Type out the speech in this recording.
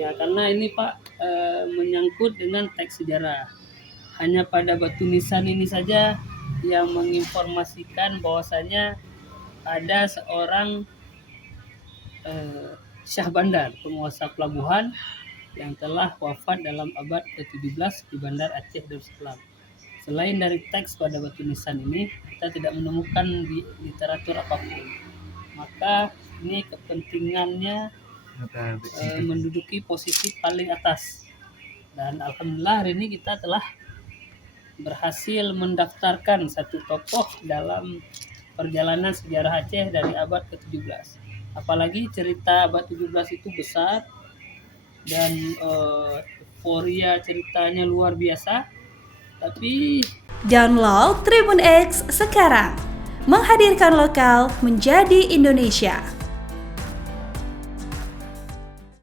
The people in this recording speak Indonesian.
Ya, karena ini Pak menyangkut dengan teks sejarah. Hanya pada batu nisan ini saja yang menginformasikan bahwasanya ada seorang Syah Bandar, penguasa pelabuhan yang telah wafat dalam abad ke-17 di Bandar Aceh Darussalam. Selain dari teks pada batu nisan ini, kita tidak menemukan di literatur apapun. Maka ini kepentingannya menduduki posisi paling atas. Dan alhamdulillah hari ini kita telah berhasil mendaftarkan satu tokoh dalam perjalanan sejarah Aceh dari abad ke-17. Apalagi cerita abad 17 itu besar dan euforia ceritanya luar biasa. Tapi download Tribun X sekarang, menghadirkan lokal menjadi Indonesia.